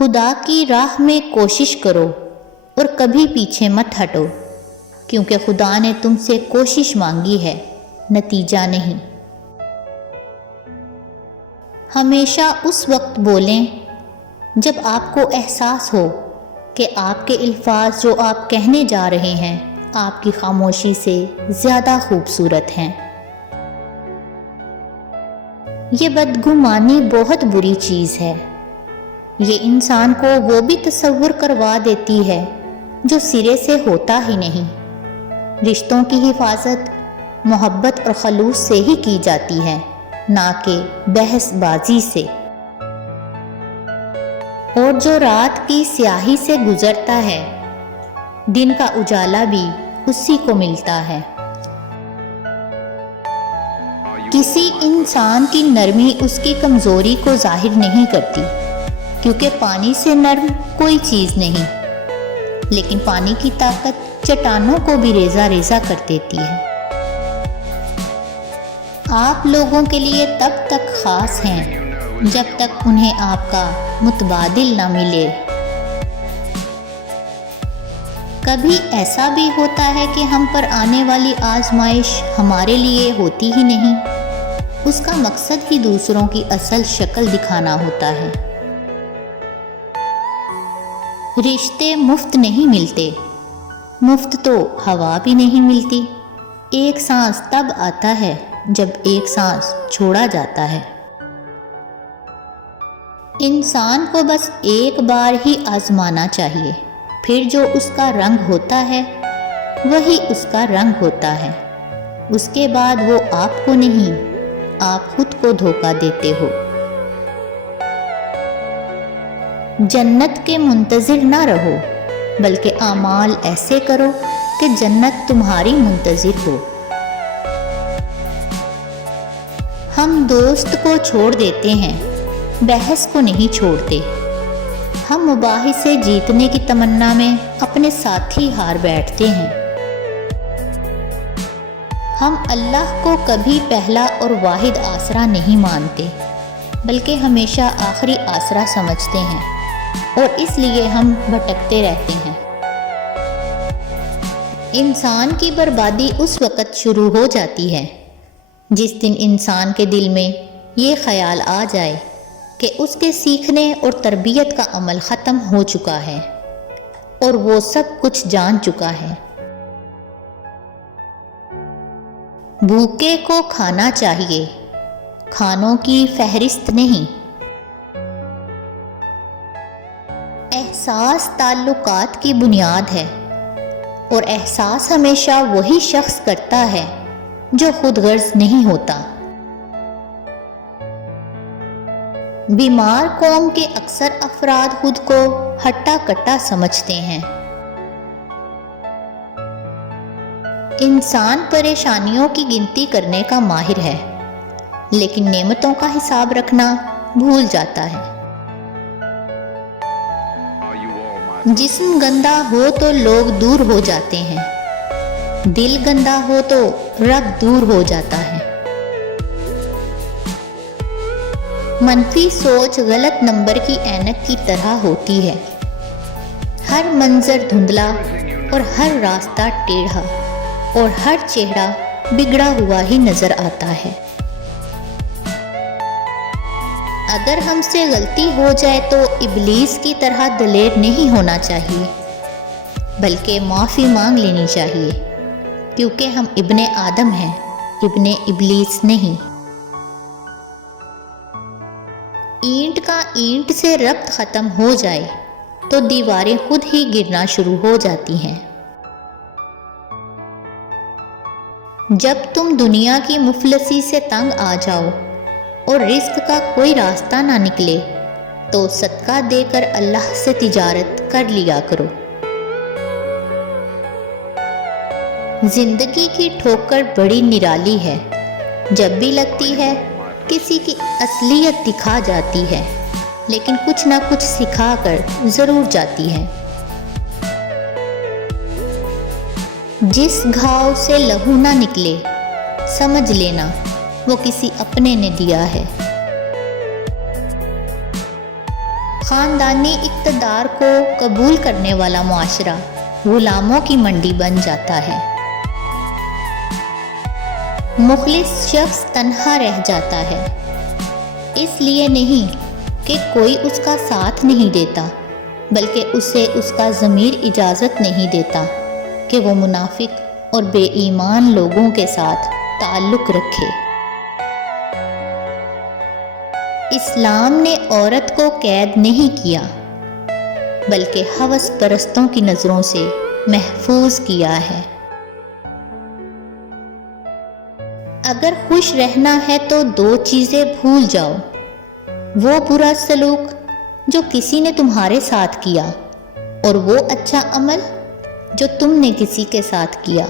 خدا کی راہ میں کوشش کرو اور کبھی پیچھے مت ہٹو، کیونکہ خدا نے تم سے کوشش مانگی ہے، نتیجہ نہیں۔ ہمیشہ اس وقت بولیں جب آپ کو احساس ہو کہ آپ کے الفاظ جو آپ کہنے جا رہے ہیں آپ کی خاموشی سے زیادہ خوبصورت ہیں۔ یہ بدگمانی بہت بری چیز ہے۔ یہ انسان کو وہ بھی تصور کروا دیتی ہے جو سرے سے ہوتا ہی نہیں۔ رشتوں کی حفاظت محبت اور خلوص سے ہی کی جاتی ہے، نہ کہ بحث بازی سے۔ اور جو رات کی سیاہی سے گزرتا ہے، دن کا اجالا بھی اسی کو ملتا ہے۔ کسی انسان کی نرمی اس کی کمزوری کو ظاہر نہیں کرتی، کیونکہ پانی سے نرم کوئی چیز نہیں، لیکن پانی کی طاقت چٹانوں کو بھی ریزہ ریزہ کر دیتی ہے۔ آپ لوگوں کے لیے تب تک خاص ہیں جب تک انہیں آپ کا متبادل نہ ملے۔ کبھی ایسا بھی ہوتا ہے کہ ہم پر آنے والی آزمائش ہمارے لیے ہوتی ہی نہیں، اس کا مقصد ہی دوسروں کی اصل شکل دکھانا ہوتا ہے۔ رشتے مفت نہیں ملتے، مفت تو ہوا بھی نہیں ملتی۔ ایک سانس تب آتا ہے جب ایک سانس چھوڑا جاتا ہے۔ انسان کو بس ایک بار ہی آزمانا چاہیے، پھر جو اس کا رنگ ہوتا ہے وہی اس کا رنگ ہوتا ہے۔ اس کے بعد وہ آپ کو نہیں، آپ خود کو دھوکہ دیتے ہو۔ جنت کے منتظر نہ رہو، بلکہ اعمال ایسے کرو کہ جنت تمہاری منتظر ہو۔ ہم دوست کو چھوڑ دیتے ہیں، بحث کو نہیں چھوڑتے۔ ہم مباحثے جیتنے کی تمنا میں اپنے ساتھی ہار بیٹھتے ہیں۔ ہم اللہ کو کبھی پہلا اور واحد آسرا نہیں مانتے، بلکہ ہمیشہ آخری آسرا سمجھتے ہیں، اور اس لیے ہم بھٹکتے رہتے ہیں۔ انسان کی بربادی اس وقت شروع ہو جاتی ہے جس دن انسان کے دل میں یہ خیال آ جائے کہ اس کے سیکھنے اور تربیت کا عمل ختم ہو چکا ہے اور وہ سب کچھ جان چکا ہے۔ بھوکے کو کھانا چاہیے، کھانوں کی فہرست نہیں۔ احساس تعلقات کی بنیاد ہے، اور احساس ہمیشہ وہی شخص کرتا ہے جو خود غرض نہیں ہوتا۔ بیمار قوم کے اکثر افراد خود کو ہٹا کٹا سمجھتے ہیں۔ انسان پریشانیوں کی گنتی کرنے کا ماہر ہے، لیکن نعمتوں کا حساب رکھنا بھول جاتا ہے۔ جسم گندا ہو تو لوگ دور ہو جاتے ہیں، دل گندا ہو تو رب دور ہو جاتا ہے۔ منفی سوچ غلط نمبر کی اینک کی طرح ہوتی ہے۔ ہر منظر دھندلا اور ہر راستہ ٹیڑھا اور ہر چہرہ بگڑا ہوا ہی نظر آتا ہے۔ اگر ہم سے غلطی ہو جائے تو ابلیس کی طرح دلیر نہیں ہونا چاہیے، بلکہ معافی مانگ لینی چاہیے، کیونکہ ہم ابن آدم ہیں، ابن ابلیس نہیں۔ اینٹ کا اینٹ سے ربط ختم ہو جائے تو دیواریں خود ہی گرنا شروع ہو جاتی ہیں۔ جب تم دنیا کی مفلسی سے تنگ آ جاؤ اور رزق کا کوئی راستہ نہ نکلے تو صدقہ دے کر اللہ سے تجارت کر لیا کرو۔ زندگی کی ٹھوکر بڑی نرالی ہے، جب بھی لگتی ہے کسی کی اصلیت دکھا جاتی ہے، لیکن کچھ نہ کچھ سکھا کر ضرور جاتی ہے۔ جس گھاؤ سے لہو نہ نکلے سمجھ لینا وہ کسی اپنے نے دیا ہے۔ خاندانی اقتدار کو قبول کرنے والا معاشرہ غلاموں کی منڈی بن جاتا ہے۔ مخلص شخص تنہا رہ جاتا ہے، اس لیے نہیں کہ کوئی اس کا ساتھ نہیں دیتا، بلکہ اسے اس کا ضمیر اجازت نہیں دیتا کہ وہ منافق اور بے ایمان لوگوں کے ساتھ تعلق رکھے۔ اسلام نے عورت کو قید نہیں کیا، بلکہ ہوس پرستوں کی نظروں سے محفوظ کیا ہے۔ اگر خوش رہنا ہے تو دو چیزیں بھول جاؤ، وہ برا سلوک جو کسی نے تمہارے ساتھ کیا، اور وہ اچھا عمل جو تم نے کسی کے ساتھ کیا۔